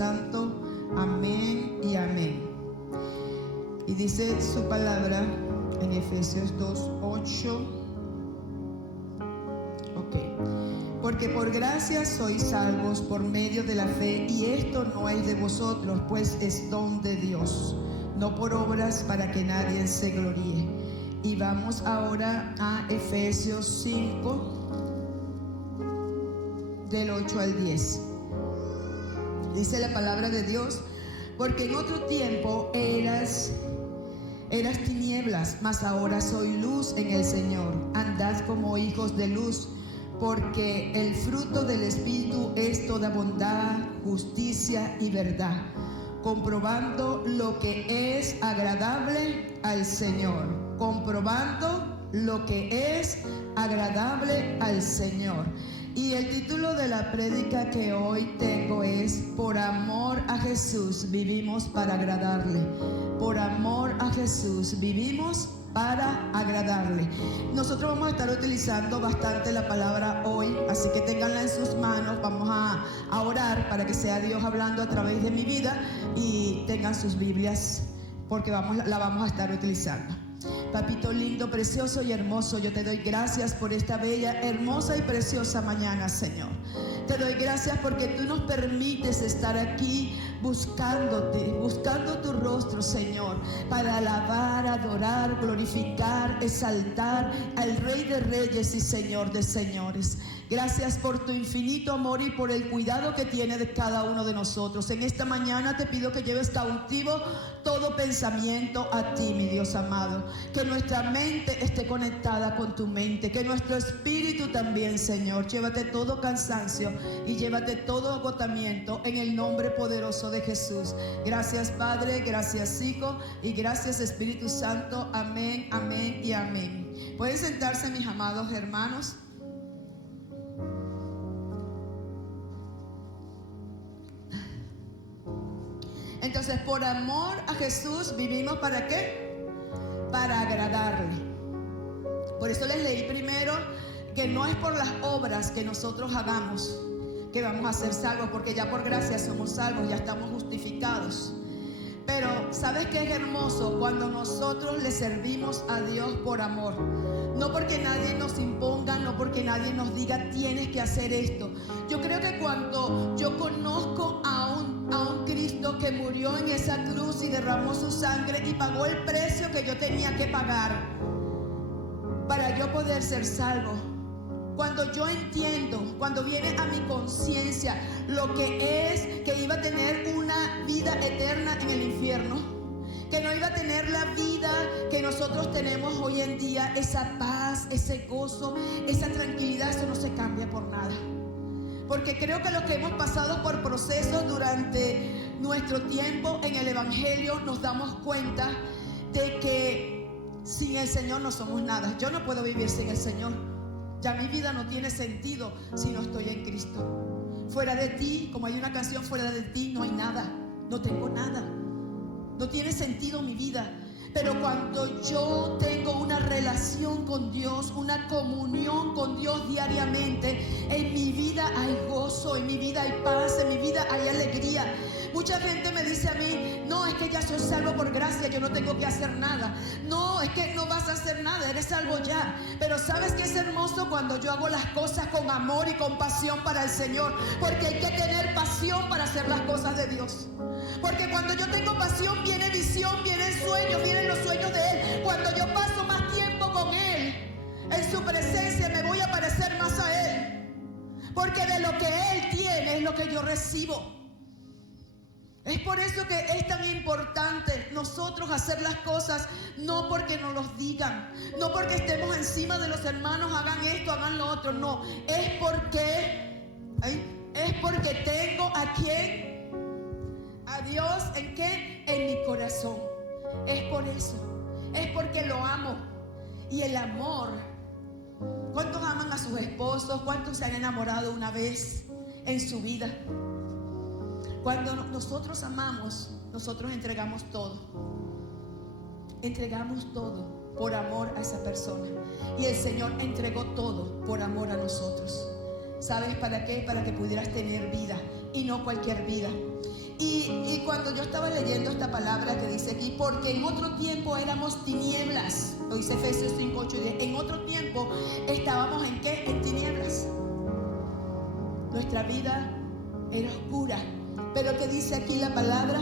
Santo. Amén y amén. Y dice su palabra en Efesios 2:8. Porque por gracia sois salvos por medio de la fe, y esto no es de vosotros, pues es don de Dios, no por obras, para que nadie se gloríe. Y vamos ahora a Efesios 5, del 8 al 10. Dice la palabra de Dios: porque en otro tiempo eras tinieblas, mas ahora soy luz en el Señor. Andad como hijos de luz, porque el fruto del Espíritu es toda bondad, justicia y verdad, comprobando lo que es agradable al Señor. Comprobando lo que es agradable al Señor. Y el título de la prédica que hoy tengo es: por amor a Jesús vivimos para agradarle. Por amor a Jesús vivimos para agradarle. Nosotros vamos a estar utilizando bastante la palabra hoy, así que ténganla en sus manos. Vamos a orar para que sea Dios hablando a través de mi vida, y tengan sus Biblias porque la vamos a estar utilizando. Papito lindo, precioso y hermoso, yo te doy gracias por esta bella, hermosa y preciosa mañana, Señor. Te doy gracias porque tú nos permites estar aquí buscándote, buscando tu rostro, Señor, para alabar, adorar, glorificar, exaltar al Rey de Reyes y Señor de Señores. Gracias por tu infinito amor y por el cuidado que tiene de cada uno de nosotros. En esta mañana te pido que lleves cautivo todo pensamiento a ti, mi Dios amado. Que nuestra mente esté conectada con tu mente, que nuestro espíritu también, Señor. Llévate todo cansancio y llévate todo agotamiento en el nombre poderoso de Jesús. Gracias, Padre, gracias, Hijo, y gracias, Espíritu Santo. Amén, amén y amén. Pueden sentarse, mis amados hermanos. Entonces, por amor a Jesús vivimos ¿para qué? Para agradarle. Por eso les leí primero que no es por las obras que nosotros hagamos que vamos a ser salvos, porque ya por gracia somos salvos, ya estamos justificados. Pero ¿sabes qué es hermoso? Cuando nosotros le servimos a Dios por amor. No porque nadie nos imponga, no porque nadie nos diga tienes que hacer esto. Yo creo que cuando yo conozco a un Cristo que murió en esa cruz y derramó su sangre y pagó el precio que yo tenía que pagar para yo poder ser salvo. Cuando yo entiendo, cuando viene a mi conciencia lo que es que iba a tener una vida eterna en el infierno, que no iba a tener la vida que nosotros tenemos hoy en día, esa paz, ese gozo, esa tranquilidad, eso no se cambia por nada. Porque creo que los que hemos pasado por procesos durante nuestro tiempo en el Evangelio nos damos cuenta de que sin el Señor no somos nada. Yo no puedo vivir sin el Señor. Ya mi vida no tiene sentido si no estoy en Cristo. Fuera de ti, como hay una canción, fuera de ti no hay nada. No tengo nada. No tiene sentido mi vida. Pero cuando yo tengo una relación con Dios, una comunión con Dios diariamente, en mi vida hay gozo, en mi vida hay paz, en mi vida hay alegría. Mucha gente me dice a mí: no, es que ya soy salvo por gracia, yo no tengo que hacer nada. No, es que no vas a hacer nada, eres salvo ya. Pero ¿sabes qué es hermoso? Cuando yo hago las cosas con amor y con pasión para el Señor. Porque hay que tener pasión para hacer las cosas de Dios. Porque cuando yo tengo pasión, viene visión, vienen sueños, vienen los sueños de Él. Cuando yo paso más tiempo con Él, en su presencia, me voy a parecer más a Él. Porque de lo que Él tiene es lo que yo recibo. Es por eso que es tan importante nosotros hacer las cosas, no porque nos los digan, no porque estemos encima de los hermanos, hagan esto, hagan lo otro, no. Es porque tengo a quién, a Dios, ¿en qué? En mi corazón. Es por eso, es porque lo amo. Y el amor, ¿cuántos aman a sus esposos? ¿Cuántos se han enamorado una vez en su vida? Cuando nosotros amamos, nosotros entregamos todo. Entregamos todo por amor a esa persona. Y el Señor entregó todo por amor a nosotros. ¿Sabes para qué? Para que pudieras tener vida, y no cualquier vida. Y cuando yo estaba leyendo esta palabra que dice aquí, porque en otro tiempo éramos tinieblas, lo dice Efesios 5, 8 y 10, en otro tiempo estábamos ¿en qué? En tinieblas. Nuestra vida era oscura. Pero ¿qué dice aquí la palabra?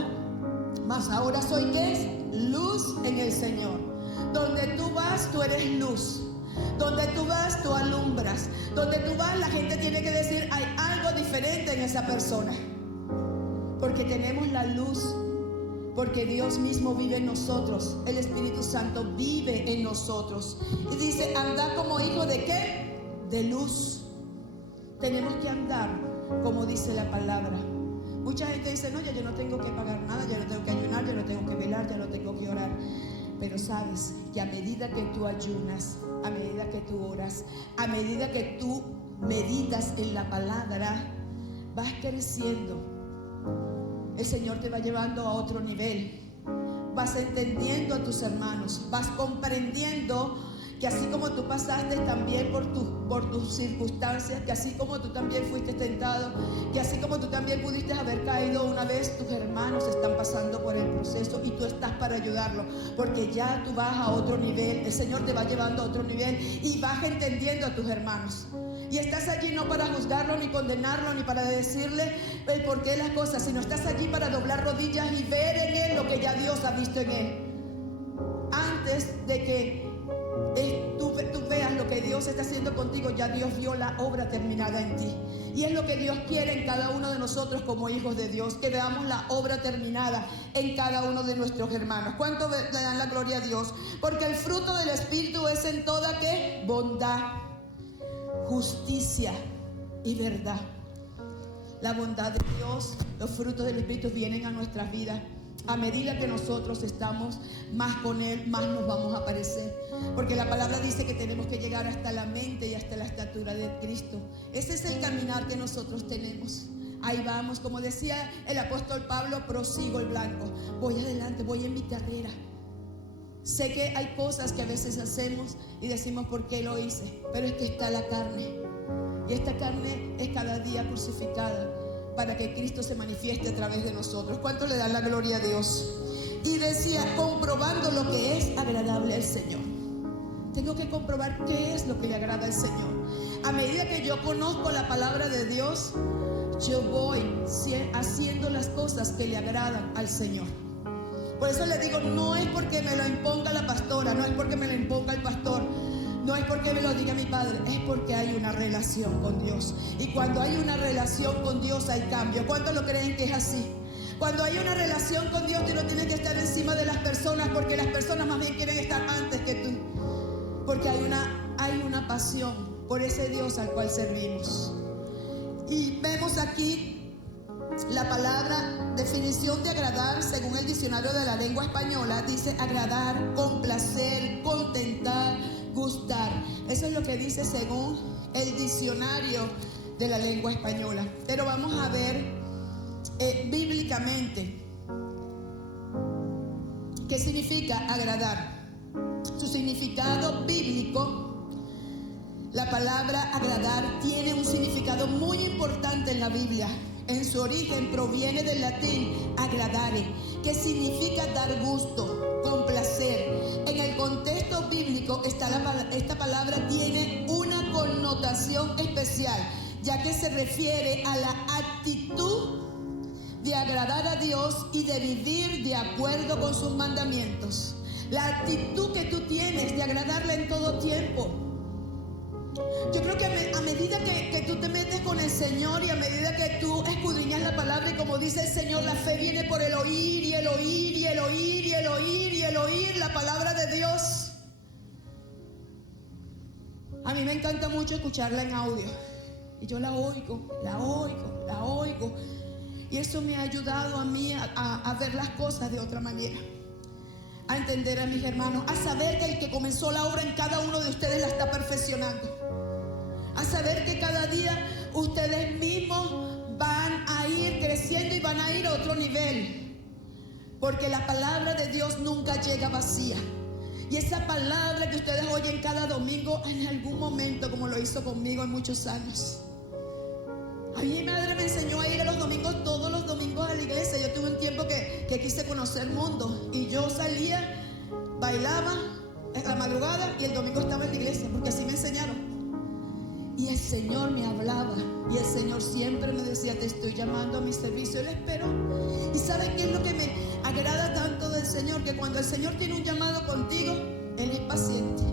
Mas ahora soy ¿qué es? Luz en el Señor. Donde tú vas, tú eres luz. Donde tú vas, tú alumbras. Donde tú vas, la gente tiene que decir, hay algo diferente en esa persona. Porque tenemos la luz, porque Dios mismo vive en nosotros. El Espíritu Santo vive en nosotros. Y dice, andad como hijos ¿de qué? De luz. Tenemos que andar como dice la palabra. Mucha gente dice, no, ya yo no tengo que pagar nada, ya no tengo que ayunar, ya no tengo que velar, ya no tengo que orar. Pero sabes que a medida que tú ayunas, a medida que tú oras, a medida que tú meditas en la palabra, vas creciendo. El Señor te va llevando a otro nivel. Vas entendiendo a tus hermanos, vas comprendiendo que así como tú pasaste también por tus circunstancias, que así como tú también fuiste tentado, que así como tú también pudiste haber caído una vez, tus hermanos están pasando por el proceso y tú estás para ayudarlo, porque ya tú vas a otro nivel. El Señor te va llevando a otro nivel y vas entendiendo a tus hermanos. Y estás allí no para juzgarlo, ni condenarlo, ni para decirle el porqué de las cosas, sino estás allí para doblar rodillas y ver en él lo que ya Dios ha visto en él. Antes de que tú veas lo que Dios está haciendo contigo, ya Dios vio la obra terminada en ti. Y es lo que Dios quiere en cada uno de nosotros como hijos de Dios, que veamos la obra terminada en cada uno de nuestros hermanos. ¿Cuánto le dan la gloria a Dios? Porque el fruto del Espíritu es en toda ¿qué? Bondad, justicia y verdad. La bondad de Dios, los frutos del Espíritu vienen a nuestras vidas. A medida que nosotros estamos más con Él, más nos vamos a parecer. Porque la palabra dice que tenemos que llegar hasta la mente y hasta la estatura de Cristo. Ese es el caminar que nosotros tenemos. Ahí vamos, como decía el apóstol Pablo, prosigo el blanco. Voy adelante, voy en mi carrera. Sé que hay cosas que a veces hacemos y decimos, ¿por qué lo hice? Pero es que está la carne. Y esta carne es cada día crucificada para que Cristo se manifieste a través de nosotros. ¿Cuánto le dan la gloria a Dios? Y decía, comprobando lo que es agradable al Señor. Tengo que comprobar qué es lo que le agrada al Señor. A medida que yo conozco la palabra de Dios, yo voy haciendo las cosas que le agradan al Señor. Por eso le digo, no es porque me lo imponga la pastora, no es porque me lo imponga el pastor, no es porque me lo diga mi padre, es porque hay una relación con Dios. Y cuando hay una relación con Dios hay cambio. ¿Cuántos lo creen que es así? Cuando hay una relación con Dios, tú no tienes que estar encima de las personas, porque las personas más bien quieren estar antes que tú. Porque hay una pasión por ese Dios al cual servimos. Y vemos aquí la palabra, definición de agradar, según el diccionario de la lengua española, dice agradar, complacer, contentar, gustar. Eso es lo que dice según el diccionario de la lengua española. Pero vamos a ver bíblicamente qué significa agradar. Su significado bíblico, la palabra agradar tiene un significado muy importante en la Biblia. En su origen proviene del latín agradare, que significa dar gusto, complacer. En el contexto bíblico esta palabra tiene una connotación especial, ya que se refiere a la actitud de agradar a Dios y de vivir de acuerdo con sus mandamientos. La actitud que tú tienes de agradarle en todo tiempo. Yo creo que a medida que tú te metes con el Señor y a medida que tú escudriñas la palabra, y como dice el Señor, la fe viene por el oír y el oír y el oír y el oír y el oír la palabra de Dios. A mí me encanta mucho escucharla en audio y yo la oigo. Y eso me ha ayudado a mí a ver las cosas de otra manera, a entender a mis hermanos, a saber que el que comenzó la obra en cada uno de ustedes la está perfeccionando, a saber que cada día ustedes mismos van a ir creciendo y van a ir a otro nivel, porque la palabra de Dios nunca llega vacía. Y esa palabra que ustedes oyen cada domingo, en algún momento, como lo hizo conmigo en muchos años, A mí mi madre me enseñó a ir a los domingos, todos los domingos a la iglesia. Yo tuve un tiempo que quise conocer el mundo y yo salía, bailaba en la madrugada y el domingo estaba en la iglesia, porque así me enseñaron. Y el Señor me hablaba y el Señor siempre me decía: te estoy llamando a mi servicio. Él esperó. ¿Y sabes qué es lo que me agrada tanto del Señor? Que cuando el Señor tiene un llamado contigo, Él es paciente.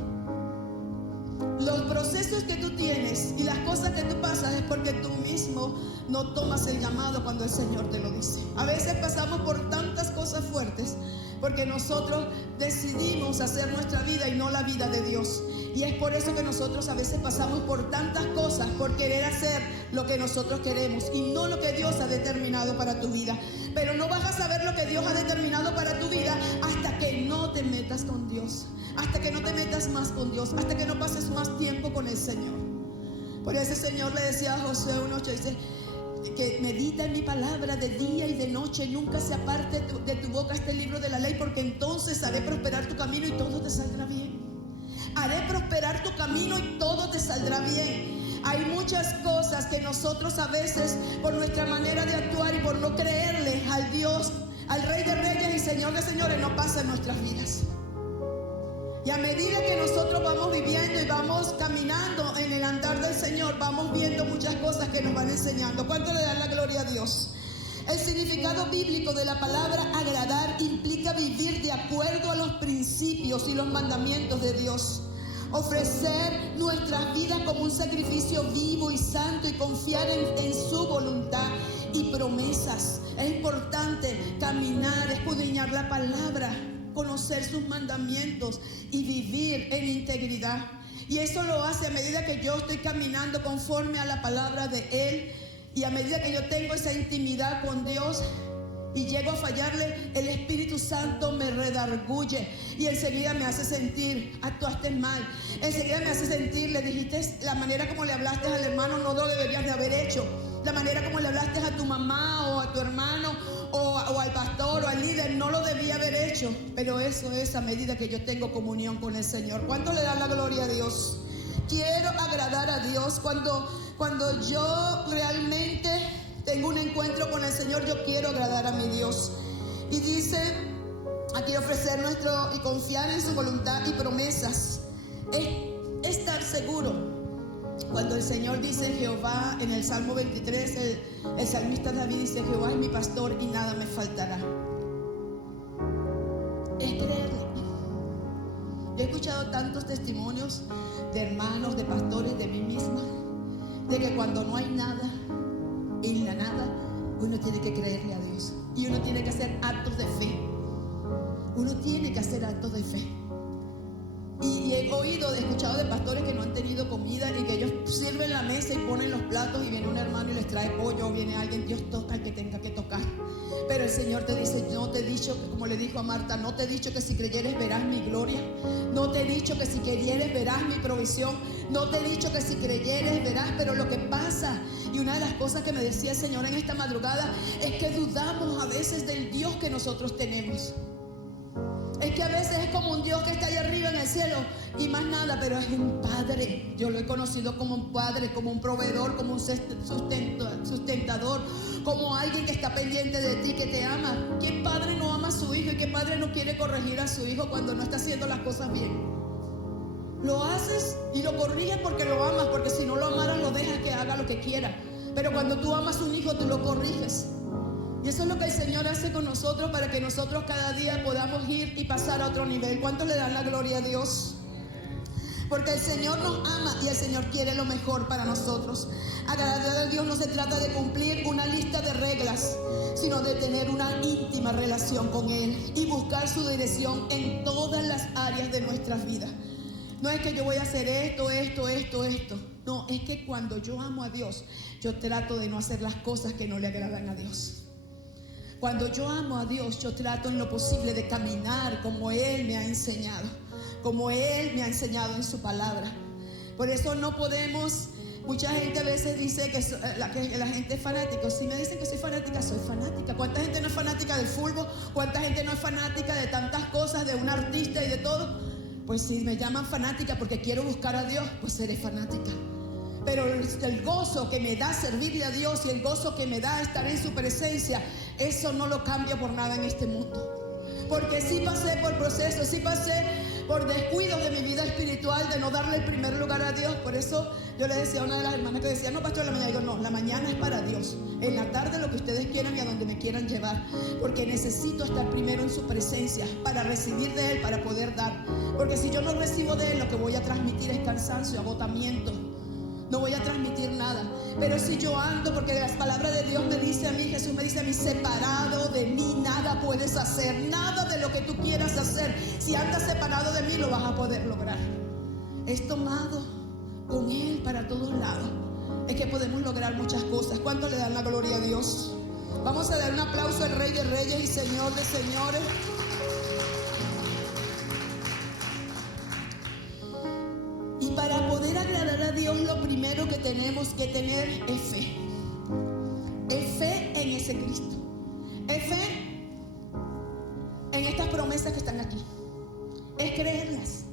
Los procesos que tú tienes y las cosas que tú pasas es porque tú mismo no tomas el llamado cuando el Señor te lo dice. A veces pasamos por tantas cosas fuertes porque nosotros decidimos hacer nuestra vida y no la vida de Dios. Y es por eso que nosotros a veces pasamos por tantas cosas, por querer hacer lo que nosotros queremos y no lo que Dios ha determinado para tu vida. Pero no vas a saber lo que Dios ha determinado para tu vida hasta que no te metas con Dios, hasta que no te metas más con Dios, hasta que no pases más tiempo con el Señor. Por eso el Señor le decía a Josué 1:8, dice que medita en mi palabra de día y de noche, nunca se aparte de tu boca este libro de la ley, porque entonces haré prosperar tu camino y todo te saldrá bien. Haré prosperar tu camino y todo te saldrá bien. Hay muchas cosas que nosotros a veces, por nuestra manera de actuar y por no creerle al Dios, al Rey de Reyes y Señor de Señores, no pasa en nuestras vidas. Y a medida que nosotros vamos viviendo y vamos caminando en el andar del Señor, vamos viendo muchas cosas que nos van enseñando. ¿Cuánto le dan la gloria a Dios? El significado bíblico de la palabra agradar implica vivir de acuerdo a los principios y los mandamientos de Dios. Ofrecer nuestras vidas como un sacrificio vivo y santo y confiar en su voluntad y promesas. Es importante caminar, escudriñar la palabra, conocer sus mandamientos y vivir en integridad. Y eso lo hace a medida que yo estoy caminando conforme a la palabra de Él. Y a medida que yo tengo esa intimidad con Dios y llego a fallarle, el Espíritu Santo me redarguye y enseguida me hace sentir: actuaste mal. Enseguida me hace sentir: le dijiste, la manera como le hablaste al hermano no lo deberías de haber hecho. La manera como le hablaste a tu mamá o a tu hermano o al pastor o al líder no lo debía haber hecho. Pero eso es a medida que yo tengo comunión con el Señor. ¿Cuánto le dan la gloria a Dios? Quiero agradar a Dios. Cuando yo realmente tengo un encuentro con el Señor, yo quiero agradar a mi Dios. Y dice aquí: ofrecer nuestro y confiar en su voluntad y promesas. Es estar seguro. Cuando el Señor dice Jehová, en el Salmo 23, el salmista David dice: Jehová es mi pastor y nada me faltará. Es creerle. Yo he escuchado tantos testimonios de hermanos, de pastores, de mí misma, de que cuando no hay nada, en la nada, uno tiene que creerle a Dios. Y uno tiene que hacer actos de fe. Uno tiene que hacer actos de fe. Y he escuchado de pastores que no han tenido comida y que ellos sirven la mesa y ponen los platos y viene un hermano y les trae pollo, o viene alguien, Dios toca al que tenga que tocar. Pero el Señor te dice: no te he dicho, como le dijo a Marta, no te he dicho que si creyeres verás mi gloria. No te he dicho que si creyeres verás mi provisión. No te he dicho que si creyeres verás. Pero lo que pasa, y una de las cosas que me decía el Señor en esta madrugada, es que dudamos a veces del Dios que nosotros tenemos. Es que a veces es como un Dios que está allá arriba en el cielo y más nada, pero es un padre. Yo lo he conocido como un padre, como un proveedor, como un sustentador, como alguien que está pendiente de ti, que te ama. ¿Qué padre no ama a su hijo y qué padre no quiere corregir a su hijo cuando no está haciendo las cosas bien? Lo haces y lo corriges porque lo amas, porque si no lo amaras lo dejas que haga lo que quiera. Pero cuando tú amas a un hijo, tú lo corriges. Y eso es lo que el Señor hace con nosotros para que nosotros cada día podamos ir y pasar a otro nivel. ¿Cuántos le dan la gloria a Dios? Porque el Señor nos ama y el Señor quiere lo mejor para nosotros. Agradar a Dios no se trata de cumplir una lista de reglas, sino de tener una íntima relación con Él y buscar su dirección en todas las áreas de nuestras vidas. No es que yo voy a hacer esto. No, es que cuando yo amo a Dios, yo trato de no hacer las cosas que no le agradan a Dios. Cuando yo amo a Dios, yo trato en lo posible de caminar como Él me ha enseñado, como Él me ha enseñado en su palabra. Por eso no podemos, mucha gente a veces dice que la gente es fanática. Si me dicen que soy fanática, soy fanática. ¿Cuánta gente no es fanática del fútbol? ¿Cuánta gente no es fanática de tantas cosas, de un artista y de todo? Pues si me llaman fanática porque quiero buscar a Dios, pues seré fanática. Pero el gozo que me da servirle a Dios y el gozo que me da estar en su presencia, eso no lo cambio por nada en este mundo. Porque sí pasé por procesos, sí pasé por descuidos de mi vida espiritual, de no darle el primer lugar a Dios. Por eso yo le decía a una de las hermanas que decía, no, pastor, la mañana. Digo, no, la mañana es para Dios. En la tarde lo que ustedes quieran y a donde me quieran llevar. Porque necesito estar primero en su presencia para recibir de Él, para poder dar. Porque si yo no recibo de Él, lo que voy a transmitir es cansancio, agotamiento. No voy a transmitir nada. Pero si yo ando, porque las palabras de Dios me dice a mí, Jesús me dice a mí, separado de mí nada puedes hacer. Nada de lo que tú quieras hacer, si andas separado de mí, lo vas a poder lograr. Es tomado con Él para todos lados. Es que podemos lograr muchas cosas. ¿Cuánto le dan la gloria a Dios? Vamos a dar un aplauso al Rey de Reyes y Señor de Señores. Y para poder agradar a Dios, lo primero que tenemos que tener es fe. Es fe en ese Cristo. Es fe en estas promesas que están aquí. Es creerlas.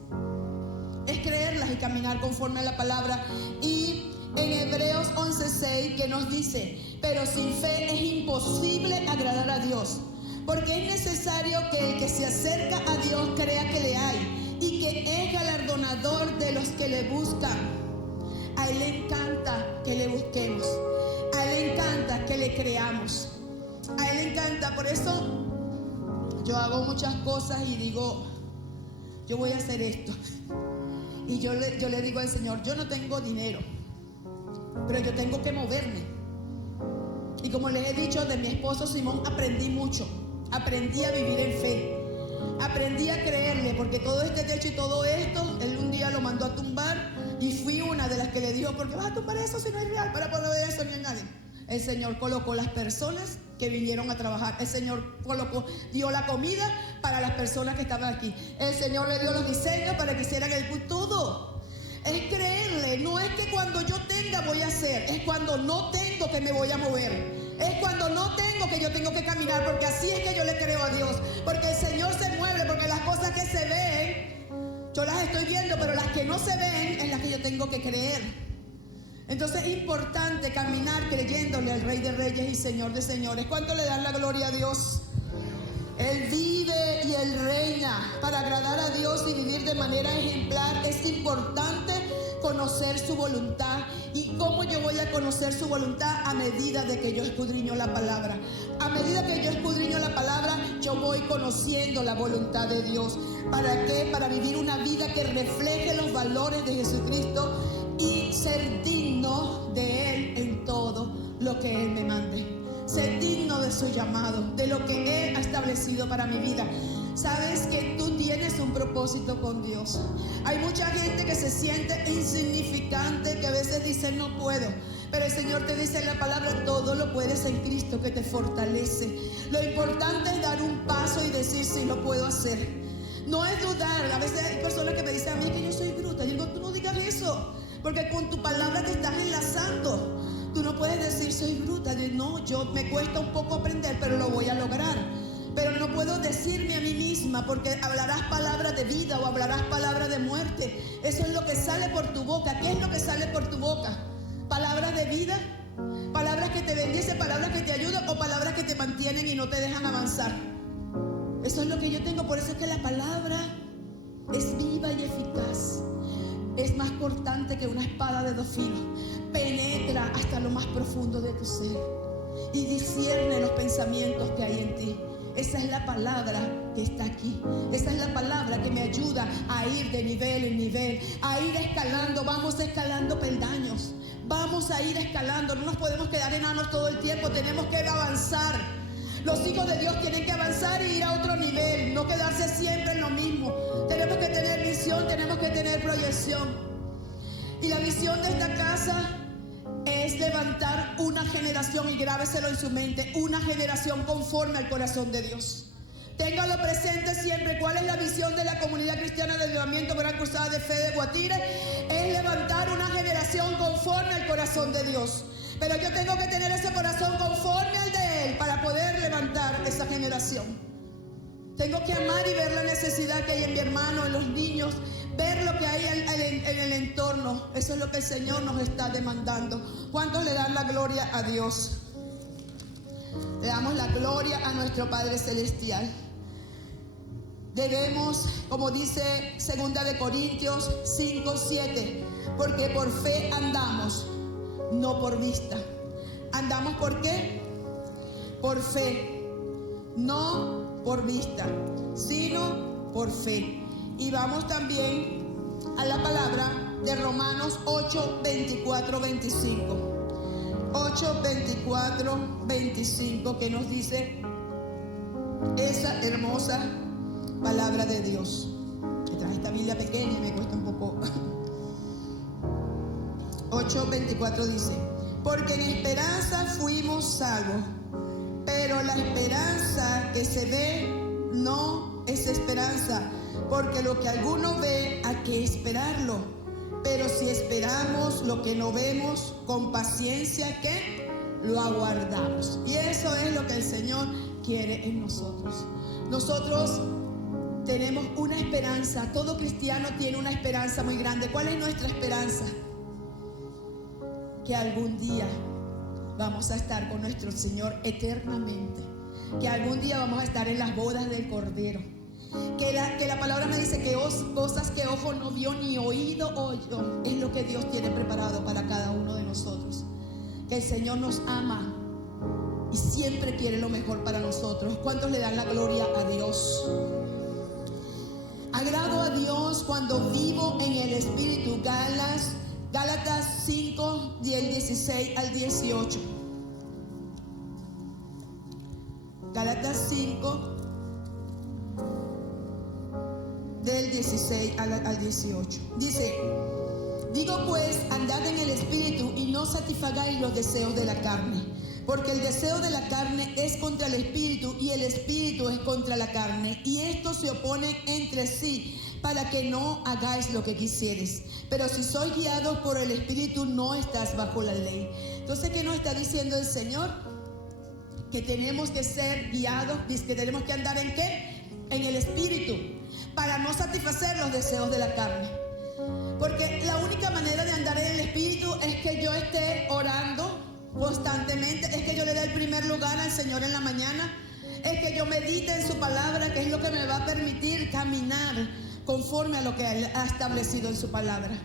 Es creerlas y caminar conforme a la palabra. Y en Hebreos 11:6 que nos dice, pero sin fe es imposible agradar a Dios. Porque es necesario que el que se acerca a Dios crea que le hay y que es galardonador de los que le buscan. A Él le encanta que le busquemos. A Él le encanta que le creamos. A Él le encanta. Por eso yo hago muchas cosas y digo, yo voy a hacer esto. Y yo le digo al Señor, yo no tengo dinero, pero yo tengo que moverme. Y como les he dicho, de mi esposo Simón aprendí mucho. Aprendí a vivir en fe. Aprendí a creerle, porque todo este techo y todo esto, él un día lo mandó a tumbar y fui una de las que le dijo, ¿por qué vas a tumbar eso si no es real? Para poder eso ni a nadie. El Señor colocó las personas que vinieron a trabajar. El Señor dio la comida para las personas que estaban aquí. El Señor le dio los diseños para que hicieran el todo. Es creerle, no es que cuando yo tenga voy a hacer, es cuando no tengo que me voy a mover. Es cuando no tengo que yo tengo que caminar, porque así es que yo le creo a Dios. Porque el Señor se mueve, porque las cosas que se ven, yo las estoy viendo, pero las que no se ven es las que yo tengo que creer. Entonces es importante caminar creyéndole al Rey de Reyes y Señor de Señores. ¿Cuánto le dan la gloria a Dios? Él vive y Él reina. Para agradar a Dios y vivir de manera ejemplar es importante conocer su voluntad. ¿Y cómo yo voy a conocer su voluntad? A medida de que yo escudriño la palabra. A medida que yo escudriño la palabra, yo voy conociendo la voluntad de Dios. ¿Para qué? Para vivir una vida que refleje los valores de Jesucristo y ser digno de Él en todo lo que Él me mande. Ser digno de su llamado, de lo que Él ha establecido para mi vida. Sabes que tú tienes un propósito con Dios. Hay mucha gente que se siente insignificante, que a veces dice no puedo. Pero el Señor te dice en la palabra, todo lo puedes en Cristo que te fortalece. Lo importante es dar un paso y decir sí, lo puedo hacer. No es dudar. A veces hay personas que me dicen a mí que yo soy bruta. Yo digo, tú no digas eso, porque con tu palabra te estás enlazando. Tú no puedes decir soy bruta. No, yo me cuesta un poco aprender, pero lo voy a lograr. Pero no puedo decirme a mí misma, porque hablarás palabras de vida o hablarás palabras de muerte. Eso es lo que sale por tu boca. ¿Qué es lo que sale por tu boca? ¿Palabras de vida? ¿Palabras que te bendicen? ¿Palabras que te ayudan? ¿O palabras que te mantienen y no te dejan avanzar? Eso es lo que yo tengo. Por eso es que la palabra es viva y eficaz. Es más cortante que una espada de 2 filos. Penetra hasta lo más profundo de tu ser y discierne los pensamientos que hay en ti. Esa es la palabra que está aquí. Esa es la palabra que me ayuda a ir de nivel en nivel, a ir escalando. Vamos escalando peldaños. Vamos a ir escalando. No nos podemos quedar enanos todo el tiempo. Tenemos que avanzar. Los hijos de Dios tienen que avanzar y ir a otro nivel, no quedarse siempre en lo mismo. Tenemos que tener visión, tenemos que tener proyección. Y la visión de esta casa es levantar una generación, y grábeselo en su mente, una generación conforme al corazón de Dios. Téngalo presente siempre. ¿Cuál es la visión de la Comunidad Cristiana del Avivamiento Gran Cruzada de Fe de Guatire? Es levantar una generación conforme al corazón de Dios. Pero yo tengo que tener ese corazón conforme al de Él para poder levantar esa generación. Tengo que amar y ver la necesidad que hay en mi hermano, en los niños, ver lo que hay en el entorno. Eso es lo que el Señor nos está demandando. ¿Cuántos le dan la gloria a Dios? Le damos la gloria a nuestro Padre Celestial. Debemos, como dice 2 de Corintios 5:7, porque por fe andamos, no por vista. ¿Andamos por qué? Por fe, no por vista, sino por fe. Y vamos también a la palabra de Romanos 8:24-25. 8:24-25, que nos dice esa hermosa palabra de Dios. Me traje esta Biblia pequeña y me cuesta un poco. 8:24 dice: porque en esperanza fuimos salvos, pero la esperanza que se ve no es esperanza, porque lo que alguno ve hay que esperarlo. Pero si esperamos lo que no vemos, con paciencia, ¿qué? Lo aguardamos. Y eso es lo que el Señor quiere en nosotros. Nosotros tenemos una esperanza. Todo cristiano tiene una esperanza muy grande. ¿Cuál es nuestra esperanza? Que algún día vamos a estar con nuestro Señor eternamente. Que algún día vamos a estar en las bodas del Cordero. Que la palabra me dice que cosas que ojo no vio ni oído oyó es lo que Dios tiene preparado para cada uno de nosotros. Que el Señor nos ama y siempre quiere lo mejor para nosotros. ¿Cuántos le dan la gloria a Dios? Agrado a Dios cuando vivo en el Espíritu. Gálatas 5, del 16 al 18. Gálatas 5, del 16 al 18. Dice: digo pues, andad en el Espíritu y no satisfagáis los deseos de la carne, porque el deseo de la carne es contra el Espíritu y el Espíritu es contra la carne, y estos se oponen entre sí, para que no hagáis lo que quisieres. Pero si sois guiados por el Espíritu, no estás bajo la ley. Entonces, ¿qué nos está diciendo el Señor? Que tenemos que ser guiados, que tenemos que andar ¿en qué? En el Espíritu, para no satisfacer los deseos de la carne. Porque la única manera de andar en el Espíritu es que yo esté orando constantemente, es que yo le dé el primer lugar al Señor en la mañana, es que yo medite en su palabra, que es lo que me va a permitir caminar conforme a lo que Él ha establecido en su palabra.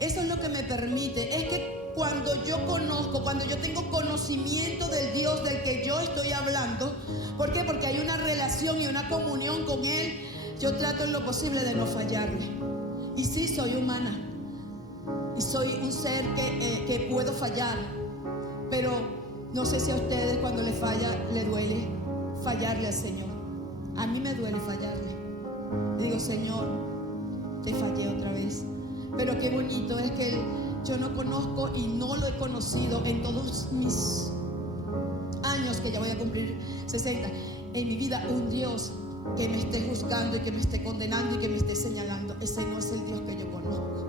Eso es lo que me permite. Es que cuando yo conozco, cuando yo tengo conocimiento del Dios del que yo estoy hablando, ¿por qué? Porque hay una relación y una comunión con Él. Yo trato en lo posible de no fallarle. Y sí, soy humana y soy un ser que puedo fallar, pero no sé si a ustedes cuando le falla le duele fallarle al Señor. A mí me duele fallarle. Digo: Señor, te fallé otra vez. Pero qué bonito es que yo no conozco y no lo he conocido en todos mis años, que ya voy a cumplir 60, en mi vida, un Dios que me esté juzgando y que me esté condenando y que me esté señalando. Ese no es el Dios que yo conozco.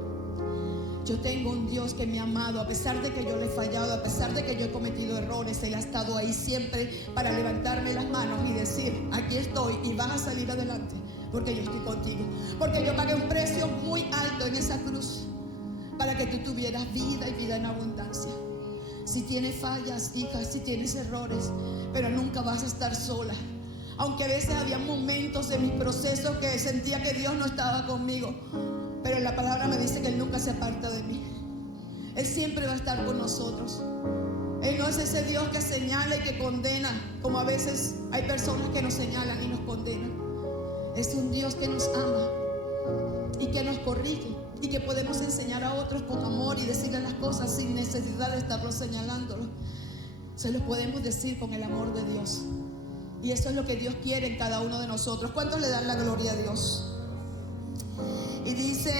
Yo tengo un Dios que me ha amado, a pesar de que yo le he fallado, a pesar de que yo he cometido errores. Él ha estado ahí siempre para levantarme las manos y decir: aquí estoy y van a salir adelante, porque yo estoy contigo. Porque yo pagué un precio muy alto en esa cruz para que tú tuvieras vida y vida en abundancia. Si tienes fallas, hija, si tienes errores, pero nunca vas a estar sola. Aunque a veces había momentos en mis procesos que sentía que Dios no estaba conmigo, pero la palabra me dice que Él nunca se aparta de mí. Él siempre va a estar con nosotros. Él no es ese Dios que señala y que condena, como a veces hay personas que nos señalan y nos condenan. Es un Dios que nos ama y que nos corrige, y que podemos enseñar a otros con amor y decirles las cosas sin necesidad de estarlos señalándolos. Se los podemos decir con el amor de Dios. Y eso es lo que Dios quiere en cada uno de nosotros. ¿Cuántos le dan la gloria a Dios? Y dice: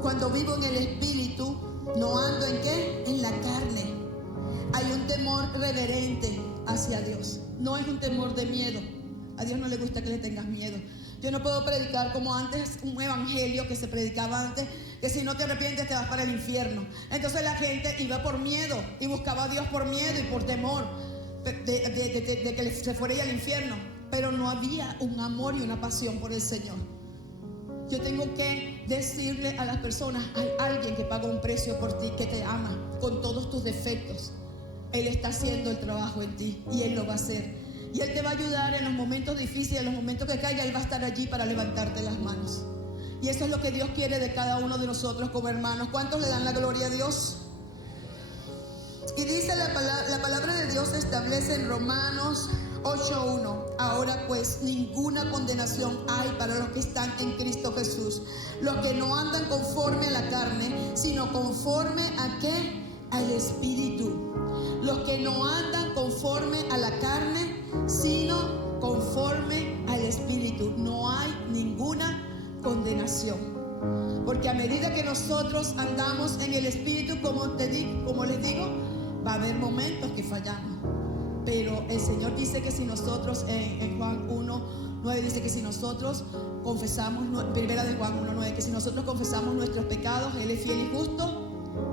cuando vivo en el Espíritu, no ando ¿en qué? En la carne. Hay un temor reverente hacia Dios. No es un temor de miedo. A Dios no le gusta que le tengas miedo. Yo no puedo predicar como antes, un evangelio que se predicaba antes, que si no te arrepientes te vas para el infierno. Entonces la gente iba por miedo y buscaba a Dios por miedo y por temor de que se fuera al infierno. Pero no había un amor y una pasión por el Señor. Yo tengo que decirle a las personas, hay alguien que paga un precio por ti, que te ama con todos tus defectos. Él está haciendo el trabajo en ti y Él lo va a hacer. Y Él te va a ayudar en los momentos difíciles, en los momentos que caiga. Él va a estar allí para levantarte las manos. Y eso es lo que Dios quiere de cada uno de nosotros como hermanos. ¿Cuántos le dan la gloria a Dios? Y dice la palabra de Dios establece en Romanos 8:1. Ahora pues ninguna condenación hay para los que están en Cristo Jesús, los que no andan conforme a la carne, sino conforme a ¿qué? Al Espíritu. Los que no andan conforme a la carne, sino conforme al Espíritu. No hay ninguna condenación. Porque a medida que nosotros andamos en el Espíritu, como les digo, va a haber momentos que fallamos. Pero el Señor dice que si nosotros, en Juan 1:9 dice que si nosotros confesamos, primera de Juan 1:9, que si nosotros confesamos nuestros pecados, Él es fiel y justo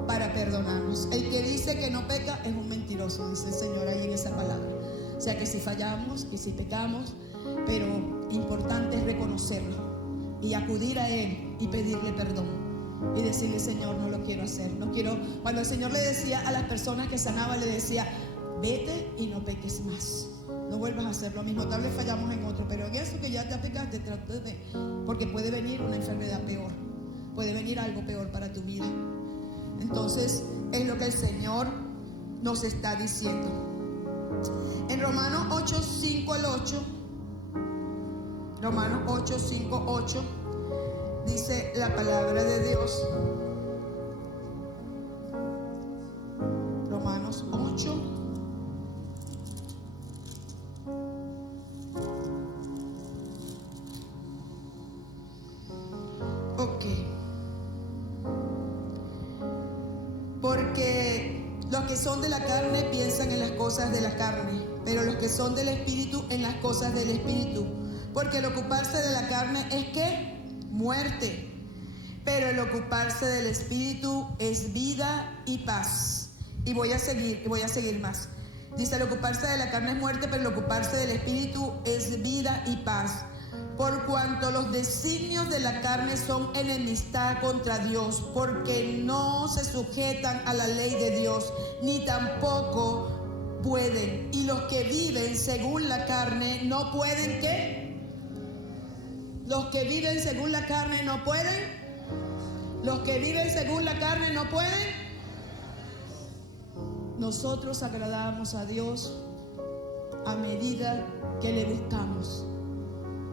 para perdonarnos. El que dice que no peca es un mentiroso, dice el Señor ahí en esa palabra. O sea que si fallamos y si pecamos, pero importante es reconocerlo y acudir a Él y pedirle perdón y decirle: Señor, no lo quiero hacer, no quiero. Cuando el Señor le decía a las personas que sanaba, le decía: vete y no peques más, no vuelvas a hacer lo mismo. Tal vez fallamos en otro, pero en eso que ya te pecaste, trata de, porque puede venir una enfermedad peor, puede venir algo peor para tu vida. Entonces es lo que el Señor nos está diciendo en Romanos 8:5-8. Romanos 8:5-8 dice la palabra de Dios. Romanos 8. Ok. Porque los que son de la carne piensan en las cosas de la carne, pero los que son del Espíritu en las cosas del Espíritu. Porque el ocuparse de la carne es ¿qué? Muerte. Pero el ocuparse del Espíritu es vida y paz. Y voy a seguir más. Dice: el ocuparse de la carne es muerte, pero el ocuparse del Espíritu es vida y paz. Por cuanto los designios de la carne son enemistad contra Dios, porque no se sujetan a la ley de Dios, ni tampoco pueden. Y los que viven según la carne no pueden ¿qué? Los que viven según la carne no pueden. Los que viven según la carne no pueden. Nosotros agradamos a Dios a medida que le buscamos.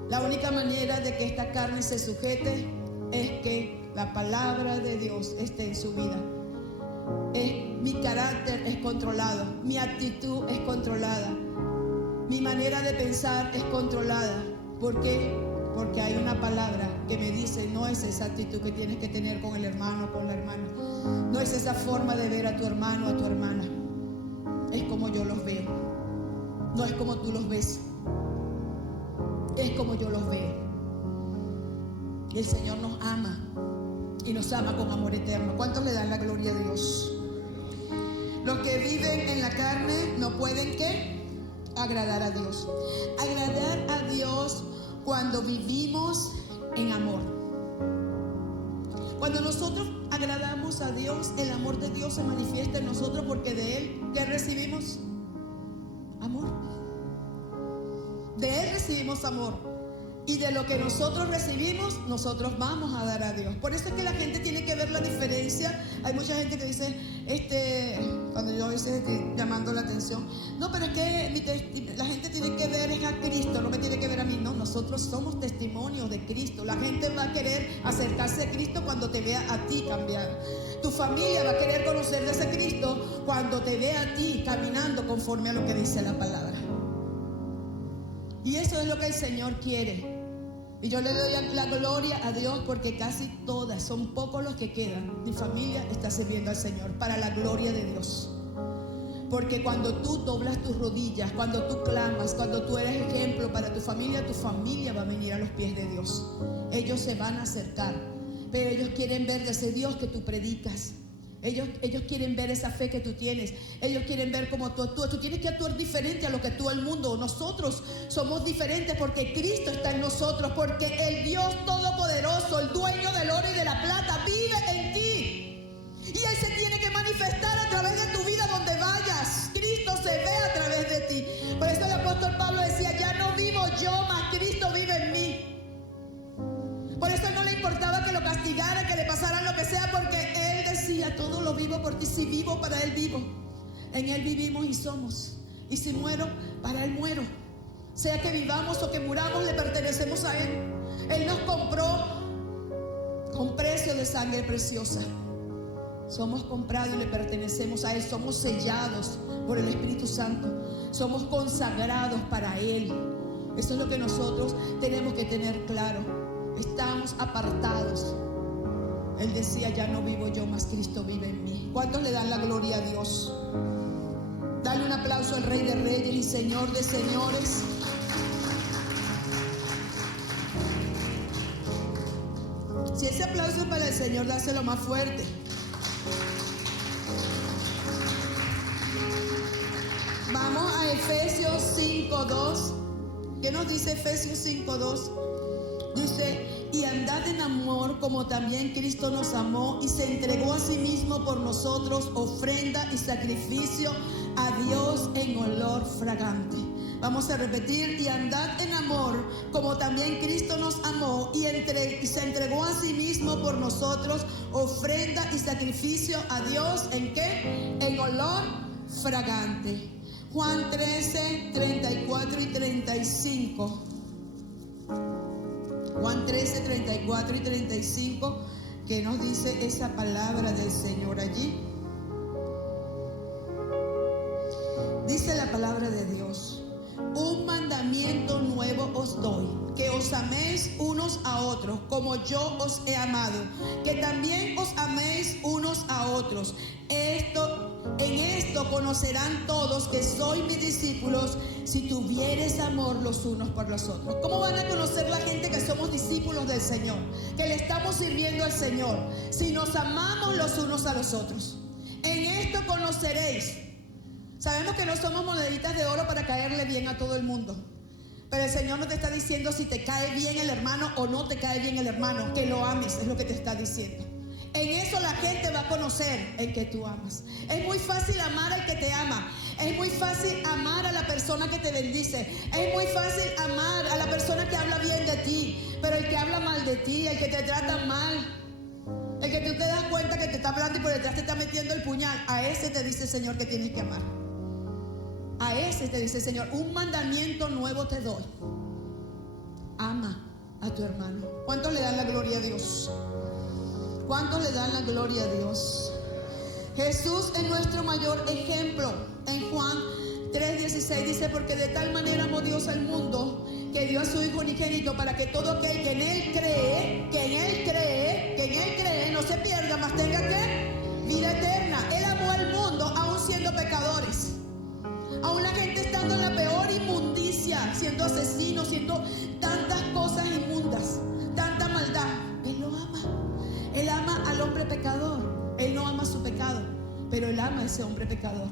La única manera de que esta carne se sujete es que la palabra de Dios esté en su vida. Mi carácter es controlado, mi actitud es controlada, mi manera de pensar es controlada. ¿Por qué? Porque hay una palabra que me dice: no es esa actitud que tienes que tener con el hermano o con la hermana. No es esa forma de ver a tu hermano o a tu hermana. Es como yo los veo. No es como tú los ves. Es como yo los veo. El Señor nos ama y nos ama con amor eterno. ¿Cuántos le dan la gloria a Dios? Los que viven en la carne no pueden ¿qué? Agradar a Dios. Agradar a Dios cuando vivimos en amor. Cuando nosotros agradamos a Dios, el amor de Dios se manifiesta en nosotros, porque de Él ¿qué recibimos? Amor. De Él recibimos amor. Y de lo que nosotros recibimos, nosotros vamos a dar a Dios. Por eso es que la gente tiene que ver la diferencia. Hay mucha gente que dice, cuando yo a veces estoy llamando la atención: no, pero es que la gente tiene que ver es a Cristo, no me tiene que ver a mí. No, nosotros somos testimonios de Cristo. La gente va a querer acercarse a Cristo cuando te vea a ti cambiar. Tu familia va a querer conocer de ese Cristo cuando te vea a ti caminando conforme a lo que dice la palabra. Y eso es lo que el Señor quiere. Y yo le doy la gloria a Dios, porque casi todas, son pocos los que quedan. Mi familia está sirviendo al Señor para la gloria de Dios. Porque cuando tú doblas tus rodillas, cuando tú clamas, cuando tú eres ejemplo para tu familia va a venir a los pies de Dios. Ellos se van a acercar, pero ellos quieren ver de ese Dios que tú predicas. Ellos quieren ver esa fe que tú tienes. Ellos quieren ver cómo tú actúas. Tú tienes que actuar diferente a lo que actúa el mundo. Nosotros somos diferentes porque Cristo está en nosotros. Porque el Dios Todopoderoso, el dueño del oro y de la plata, vive en ti. Y Él se tiene que manifestar a través de tu vida donde vayas. Cristo se ve a través de ti. Por eso el apóstol Pablo decía, ya no vivo yo, mas Cristo vive en mí. Por eso no le importaba que lo castigaran, que le pasaran lo que sea, porque Él decía, todo lo vivo por ti. Si vivo, para Él vivo. En Él vivimos y somos. Y si muero, para Él muero. Sea que vivamos o que muramos, le pertenecemos a Él. Él nos compró con precio de sangre preciosa. Somos comprados y le pertenecemos a Él. Somos sellados por el Espíritu Santo. Somos consagrados para Él. Eso es lo que nosotros tenemos que tener claro. Estamos apartados. Él decía, ya no vivo yo, mas Cristo vive en mí. ¿Cuántos le dan la gloria a Dios? Dale un aplauso al Rey de Reyes y Señor de Señores. Si ese aplauso es para el Señor, dáselo más fuerte. Vamos a Efesios 5:2. ¿Qué nos dice Efesios 5:2? Dice, y andad en amor como también Cristo nos amó y se entregó a sí mismo por nosotros, ofrenda y sacrificio a Dios en olor fragante. Vamos a repetir, y andad en amor como también Cristo nos amó y se entregó a sí mismo por nosotros, ofrenda y sacrificio a Dios, ¿en qué? En olor fragante. Juan 13, 34 y 35. Juan 13, 34 y 35, que nos dice esa palabra del Señor allí. Dice la palabra de Dios, un mandamiento nuevo os doy, que os améis unos a otros, como yo os he amado, que también os améis unos a otros. En esto conocerán todos que sois mis discípulos, si tuvieres amor los unos por los otros. ¿Cómo van a conocer la gente que somos discípulos del Señor? Que le estamos sirviendo al Señor. Si nos amamos los unos a los otros. En esto conoceréis. Sabemos que no somos moneditas de oro para caerle bien a todo el mundo. Pero el Señor no te está diciendo si te cae bien el hermano o no te cae bien el hermano. Que lo ames, es lo que te está diciendo. En eso la gente va a conocer el que tú amas. Es muy fácil amar al que te ama. Es muy fácil amar a la persona que te bendice. Es muy fácil amar a la persona que habla bien de ti. Pero el que habla mal de ti, el que te trata mal, el que tú te das cuenta que te está hablando y por detrás te está metiendo el puñal, a ese te dice el Señor que tienes que amar. A ese te dice el Señor, un mandamiento nuevo te doy. Ama a tu hermano. ¿Cuántos le dan la gloria a Dios? ¿Cuántos le dan la gloria a Dios? Jesús es nuestro mayor ejemplo. En Juan 3:16 dice, porque de tal manera amó Dios al mundo, que dio a su Hijo unigénito, para que todo aquel que en Él cree, no se pierda, mas tenga ¿qué? Vida eterna. Él amó al mundo aún siendo pecadores. Aún la gente estando en la peor inmundicia, siendo asesinos, siendo tantas cosas inmundas, tanta maldad. Él lo ama. Él ama al hombre pecador. Él no ama su pecado, pero Él ama a ese hombre pecador.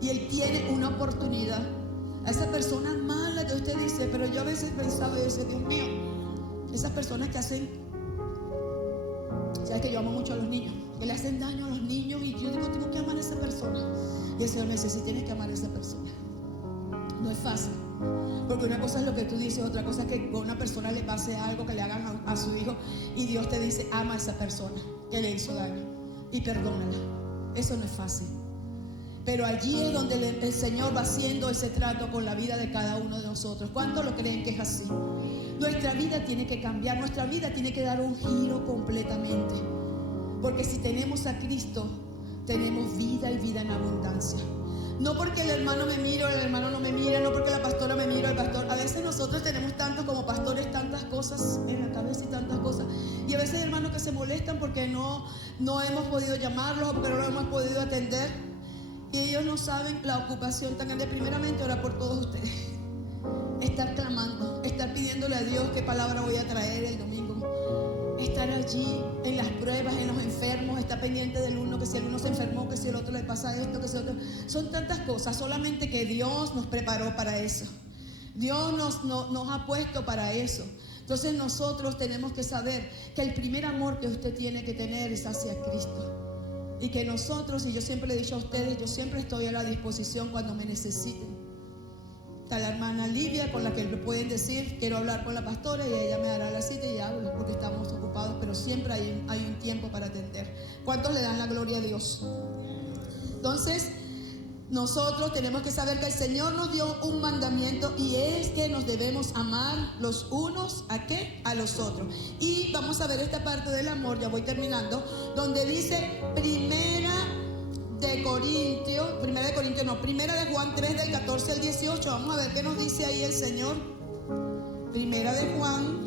Y Él tiene una oportunidad. A esa persona mala que usted dice, pero yo a veces pensaba y decía, Dios mío, esas personas que hacen, sabes que yo amo mucho a los niños, que le hacen daño a los niños, y yo digo, tengo que amar a esa persona. Y el Señor me dice, sí, tienes que amar a esa persona. No es fácil, porque una cosa es lo que tú dices, otra cosa es que a una persona le pase algo, que le hagan a su hijo, y Dios te dice, ama a esa persona que le hizo daño y perdónala. Eso no es fácil, pero allí es donde el Señor va haciendo ese trato con la vida de cada uno de nosotros. ¿Cuántos lo creen que es así? Nuestra vida tiene que cambiar, nuestra vida tiene que dar un giro completamente, porque si tenemos a Cristo, tenemos vida y vida en abundancia. No porque el hermano me mire o el hermano no me mire, no porque la pastora me mire o el pastor. A veces nosotros tenemos tanto como pastores, tantas cosas en la cabeza y tantas cosas. Y a veces hay hermanos que se molestan porque no hemos podido llamarlos o porque no los hemos podido atender. Y ellos no saben la ocupación tan grande. Primeramente, orar por todos ustedes. Estar clamando, estar pidiéndole a Dios qué palabra voy a traer el domingo. estar allí en las pruebas, en los enfermos, está pendiente del uno, que si el uno se enfermó, que si el otro le pasa esto, que si el otro. Son tantas cosas, solamente que Dios nos preparó para eso. Dios nos ha puesto para eso. Entonces nosotros tenemos que saber que el primer amor que usted tiene que tener es hacia Cristo. Y que nosotros, y yo siempre le he dicho a ustedes, yo siempre estoy a la disposición cuando me necesiten. Está la hermana Livia, con la que le pueden decir, quiero hablar con la pastora, y ella me dará la cita y hablo, porque estamos ocupados, pero siempre hay un tiempo para atender. ¿Cuántos le dan la gloria a Dios? Entonces, nosotros tenemos que saber que el Señor nos dio un mandamiento, y es que nos debemos amar los unos a ¿qué? A los otros. Y vamos a ver esta parte del amor, ya voy terminando, donde dice Primera de Juan 3 del 14 al 18. Vamos a ver qué nos dice ahí el Señor. Primera de Juan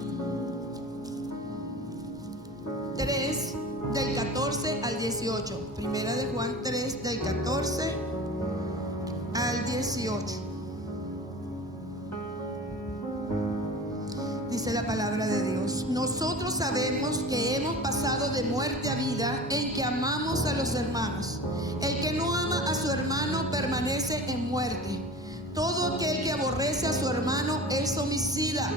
3 del 14 al 18. Primera de Juan 3 del 14 al 18. Dice la palabra de Dios: nosotros sabemos que hemos pasado de muerte a vida en que amamos a los hermanos. El que no ama a su hermano permanece en muerte. Todo aquel que aborrece a su hermano es homicida.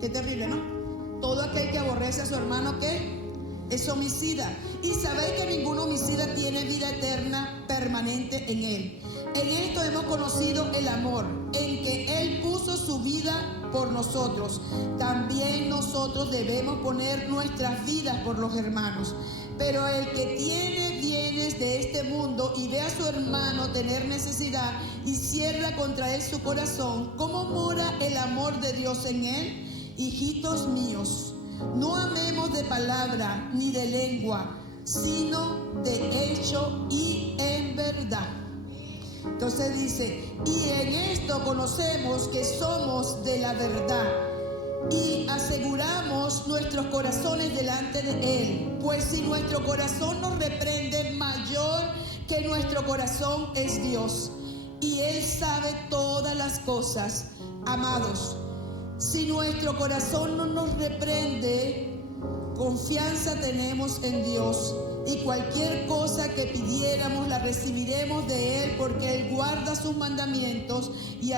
Qué terrible, ¿no? Todo aquel que aborrece a su hermano, ¿qué? Es homicida. Y sabéis que ningún homicida tiene vida eterna permanente en él. En esto hemos conocido el amor, en que Él puso su vida por nosotros. También nosotros debemos poner nuestras vidas por los hermanos. Pero el que tiene bienes de este mundo y ve a su hermano tener necesidad y cierra contra él su corazón, ¿cómo mora el amor de Dios en él? Hijitos míos, no amemos de palabra ni de lengua, sino de hecho y en verdad. Entonces dice, y en esto conocemos que somos de la verdad y aseguramos nuestros corazones delante de Él. Pues si nuestro corazón nos reprende, mayor que nuestro corazón es Dios, y Él sabe todas las cosas. Amados, si nuestro corazón no nos reprende, confianza tenemos en Dios, y cualquier cosa que pidiéramos la recibiremos de Él, porque Él guarda sus mandamientos y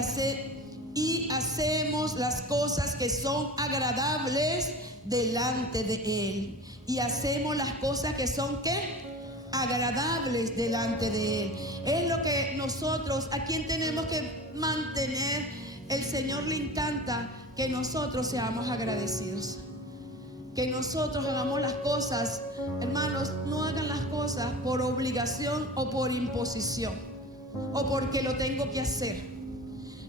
hacemos las cosas que son agradables delante de Él. Y hacemos las cosas que son ¿qué? Agradables delante de Él. Es lo que nosotros, a quien tenemos que mantener. El Señor le encanta que nosotros seamos agradecidos. Que nosotros hagamos las cosas, hermanos, no hagan las cosas por obligación o por imposición o porque lo tengo que hacer.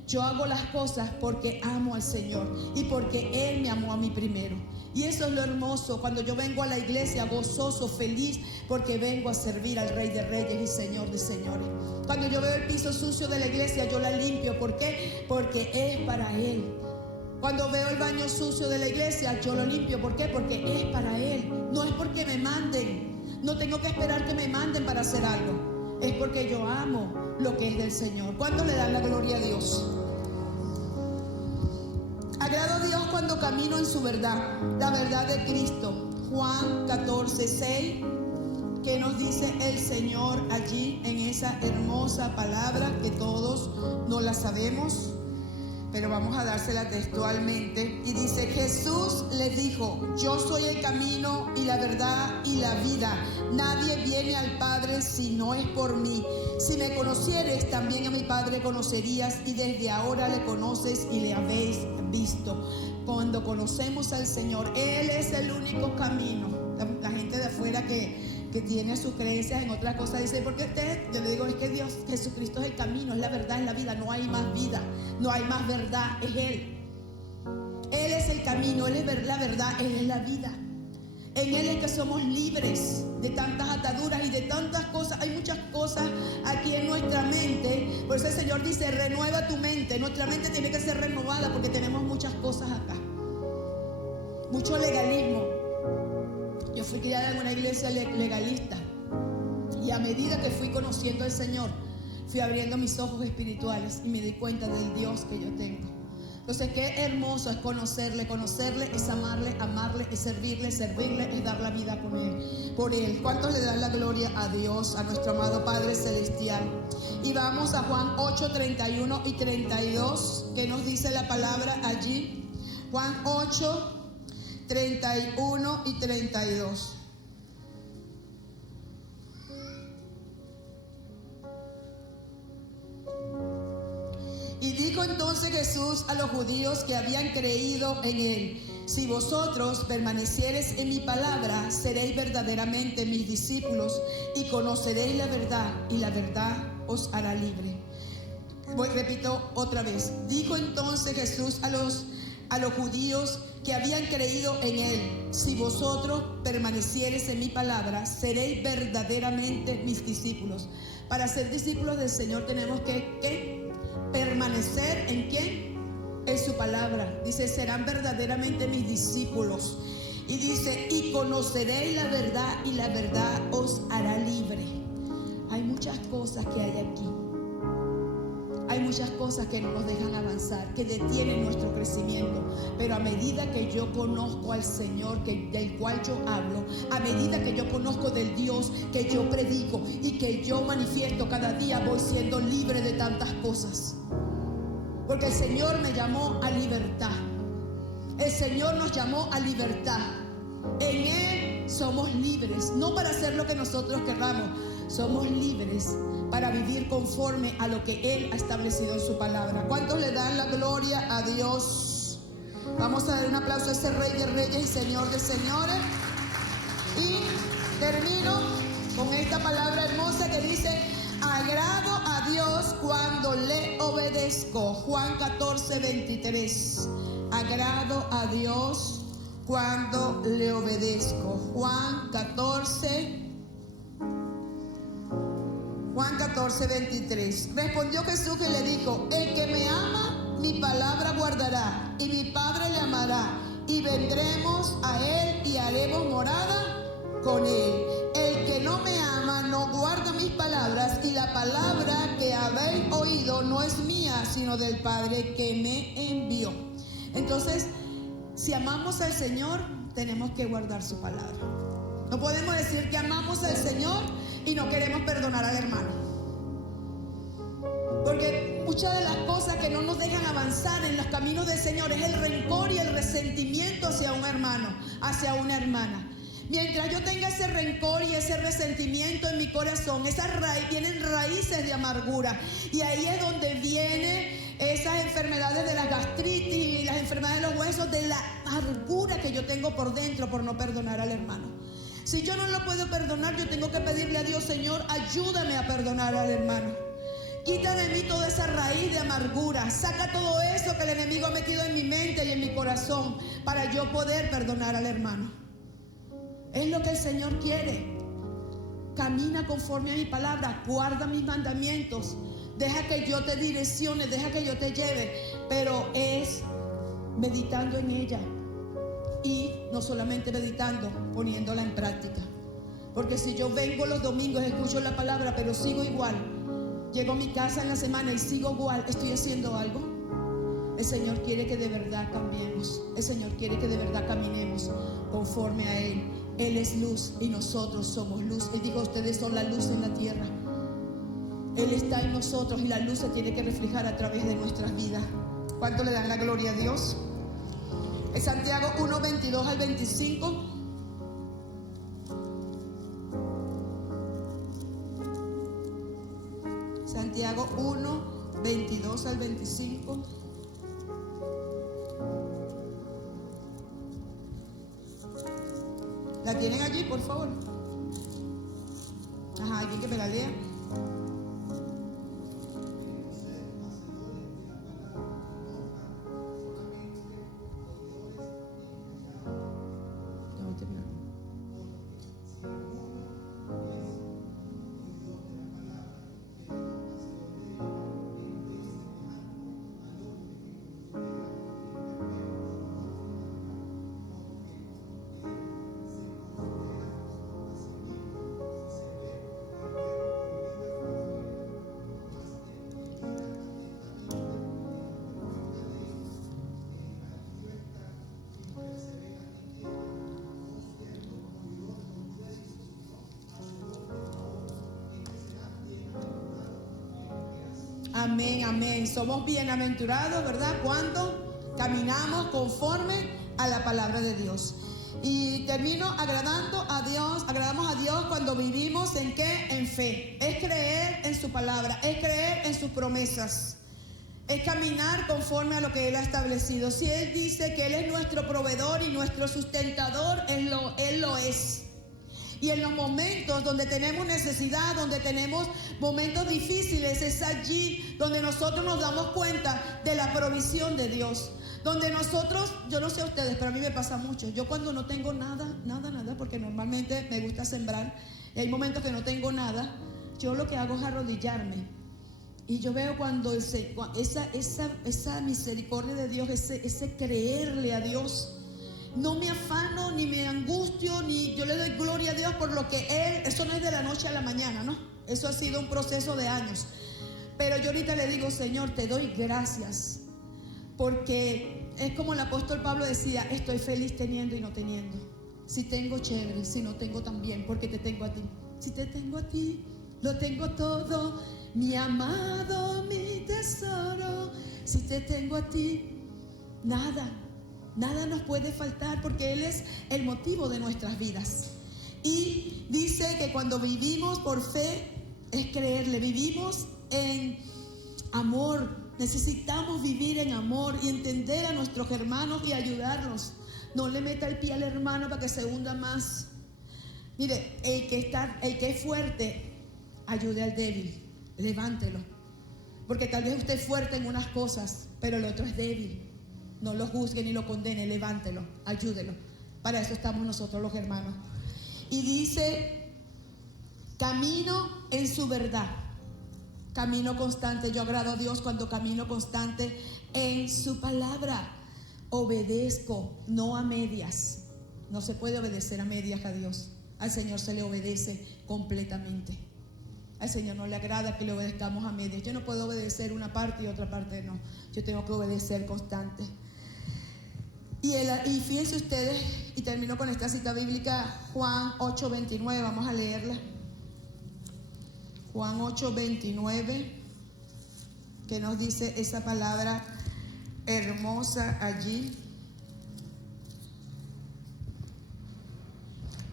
Yo hago las cosas porque amo al Señor y porque Él me amó a mí primero. Y eso es lo hermoso, cuando yo vengo a la iglesia gozoso, feliz, porque vengo a servir al Rey de Reyes y Señor de Señores. Cuando yo veo el piso sucio de la iglesia, yo la limpio. ¿Por qué? Porque es para Él. Cuando veo el baño sucio de la iglesia, yo lo limpio. ¿Por qué? Porque es para Él. No es porque me manden. No tengo que esperar que me manden para hacer algo. Es porque yo amo lo que es del Señor. ¿Cuánto le dan la gloria a Dios? Agrado a Dios cuando camino en su verdad, la verdad de Cristo. Juan 14:6. ¿Qué nos dice el Señor allí en esa hermosa palabra que todos no la sabemos? Pero vamos a dársela textualmente. Y dice, Jesús les dijo, yo soy el camino y la verdad y la vida. Nadie viene al Padre si no es por mí. Si me conocieres, también a mi Padre conocerías, y desde ahora le conoces y le habéis visto. Cuando conocemos al Señor, Él es el único camino. La gente de afuera que tiene sus creencias en otra cosa dice, ¿por qué usted? Yo le digo, es que Dios, Jesucristo es el camino, es la verdad, es la vida. No hay más vida, no hay más verdad, es Él. Él es el camino, Él es la verdad, Él es la vida. En Él es que somos libres de tantas ataduras y de tantas cosas. Hay muchas cosas aquí en nuestra mente. Por eso el Señor dice, renueva tu mente. Nuestra mente tiene que ser renovada porque tenemos muchas cosas acá. Mucho legalismo. Yo fui criada en una iglesia legalista, y a medida que fui conociendo al Señor, fui abriendo mis ojos espirituales y me di cuenta del Dios que yo tengo. Entonces, qué hermoso es conocerle. Conocerle es amarle, amarle es servirle, servirle es dar la vida con él, por él. ¿Cuántos le dan la gloria a Dios, a nuestro amado Padre Celestial? Y vamos a Juan 8, 31 y 32. ¿Qué nos dice la palabra allí? Juan 8, 31 y 32. Y dijo entonces Jesús a los judíos que habían creído en él: si vosotros permaneciereis en mi palabra, seréis verdaderamente mis discípulos y conoceréis la verdad, y la verdad os hará libre. Repito otra vez. Dijo entonces Jesús a los judíos que habían creído en él: si vosotros permaneciereis en mi palabra, seréis verdaderamente mis discípulos. Para ser discípulos del Señor tenemos que permanecer en ¿quién? En su palabra. Dice, serán verdaderamente mis discípulos. Y dice, y conoceréis la verdad, y la verdad os hará libre. Hay muchas cosas que hay aquí. Hay muchas cosas que no nos dejan avanzar, que detienen nuestro crecimiento. Pero a medida que yo conozco al Señor del cual yo hablo, a medida que yo conozco del Dios que yo predico y que yo manifiesto cada día, voy siendo libre de tantas cosas. Porque el Señor me llamó a libertad. El Señor nos llamó a libertad. En Él somos libres, no para hacer lo que nosotros querramos. Somos libres para vivir conforme a lo que Él ha establecido en su palabra. ¿Cuántos le dan la gloria a Dios? Vamos a dar un aplauso a ese Rey de Reyes y Señor de Señores. Y termino con esta palabra hermosa que dice: agrado a Dios cuando le obedezco. Juan 14, 23. Agrado a Dios cuando le obedezco. Juan 14, 23. Respondió Jesús y le dijo: el que me ama, mi palabra guardará, y mi Padre le amará, y vendremos a él y haremos morada con él. El que no me ama no guarda mis palabras, y la palabra que habéis oído no es mía, sino del Padre que me envió. Entonces, si amamos al Señor, tenemos que guardar su palabra. No podemos decir que amamos al Señor y no queremos perdonar al hermano. Porque muchas de las cosas que no nos dejan avanzar en los caminos del Señor es el rencor y el resentimiento hacia un hermano, hacia una hermana. Mientras yo tenga ese rencor y ese resentimiento en mi corazón, vienen raíces de amargura. Y ahí es donde vienen esas enfermedades de la gastritis y las enfermedades de los huesos, de la amargura que yo tengo por dentro por no perdonar al hermano. Si yo no lo puedo perdonar, yo tengo que pedirle a Dios: Señor, ayúdame a perdonar al hermano. Quita de mí toda esa raíz de amargura. Saca todo eso que el enemigo ha metido en mi mente y en mi corazón para yo poder perdonar al hermano. Es lo que el Señor quiere. Camina conforme a mi palabra, guarda mis mandamientos, deja que yo te direccione, deja que yo te lleve, pero es meditando en ella. Y no solamente meditando, poniéndola en práctica. Porque si yo vengo los domingos, escucho la palabra, pero sigo igual, llego a mi casa en la semana y sigo igual, ¿estoy haciendo algo? El Señor quiere que de verdad cambiemos. El Señor quiere que de verdad caminemos conforme a Él. Él es luz y nosotros somos luz. Él dijo: ustedes son la luz en la tierra. Él está en nosotros y la luz se tiene que reflejar a través de nuestras vidas. ¿Cuánto le dan la gloria a Dios? En Santiago 1, 22 al 25. Santiago 1, 22 al 25. ¿La tienen allí, por favor? Ajá, alguien que me la lea. Amén, amén. Somos bienaventurados, ¿verdad? Cuando caminamos conforme a la palabra de Dios. Y termino agradamos a Dios cuando vivimos ¿en qué? En fe. Es creer en su palabra, es creer en sus promesas. Es caminar conforme a lo que Él ha establecido. Si Él dice que Él es nuestro proveedor y nuestro sustentador, Él lo es. Y en los momentos donde tenemos necesidad, donde tenemos momentos difíciles, es allí donde nosotros nos damos cuenta de la provisión de Dios. Donde nosotros, yo no sé a ustedes, pero a mí me pasa mucho. Yo cuando no tengo nada, porque normalmente me gusta sembrar, y hay momentos que no tengo nada, yo lo que hago es arrodillarme. Y yo veo cuando esa misericordia de Dios, ese creerle a Dios. No me afano, ni me angustio, ni yo le doy gloria a Dios por lo que Él, eso no es de la noche a la mañana, ¿no? Eso ha sido un proceso de años. Pero yo ahorita le digo, Señor, te doy gracias. Porque es como el apóstol Pablo decía, estoy feliz teniendo y no teniendo. Si tengo, chévere, si no tengo también, porque te tengo a ti. Si te tengo a ti, lo tengo todo, mi amado, mi tesoro. Si te tengo a ti, nada nos puede faltar, porque Él es el motivo de nuestras vidas. Y dice que cuando vivimos por fe, es creerle, vivimos en amor. Necesitamos vivir en amor y entender a nuestros hermanos y ayudarlos. No le meta el pie al hermano para que se hunda más. Mire, el que es fuerte, ayude al débil, levántelo. Porque tal vez usted es fuerte en unas cosas, pero el otro es débil. No lo juzgue ni lo condene, levántelo, ayúdelo. Para eso estamos nosotros los hermanos. Y dice, camino en su verdad. Camino constante. Yo agrado a Dios cuando camino constante en su palabra. Obedezco, no a medias. No se puede obedecer a medias a Dios. Al Señor se le obedece completamente. Al Señor no le agrada que le obedezcamos a medias. Yo no puedo obedecer una parte y otra parte no. Yo tengo que obedecer constante. Y fíjense ustedes, y termino con esta cita bíblica, Juan 8:29, vamos a leerla. Juan 8:29, que nos dice esa palabra hermosa allí.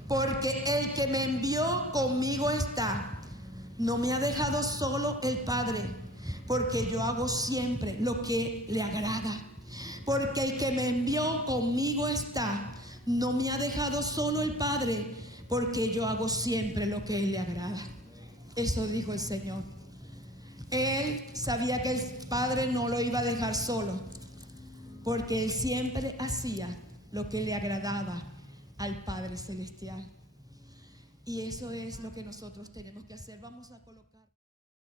Porque el que me envió conmigo está, no me ha dejado solo el Padre, porque yo hago siempre lo que le agrada. Porque el que me envió conmigo está, no me ha dejado solo el Padre, porque yo hago siempre lo que Él le agrada. Eso dijo el Señor. Él sabía que el Padre no lo iba a dejar solo, porque Él siempre hacía lo que le agradaba al Padre Celestial. Y eso es lo que nosotros tenemos que hacer. Vamos a colocar.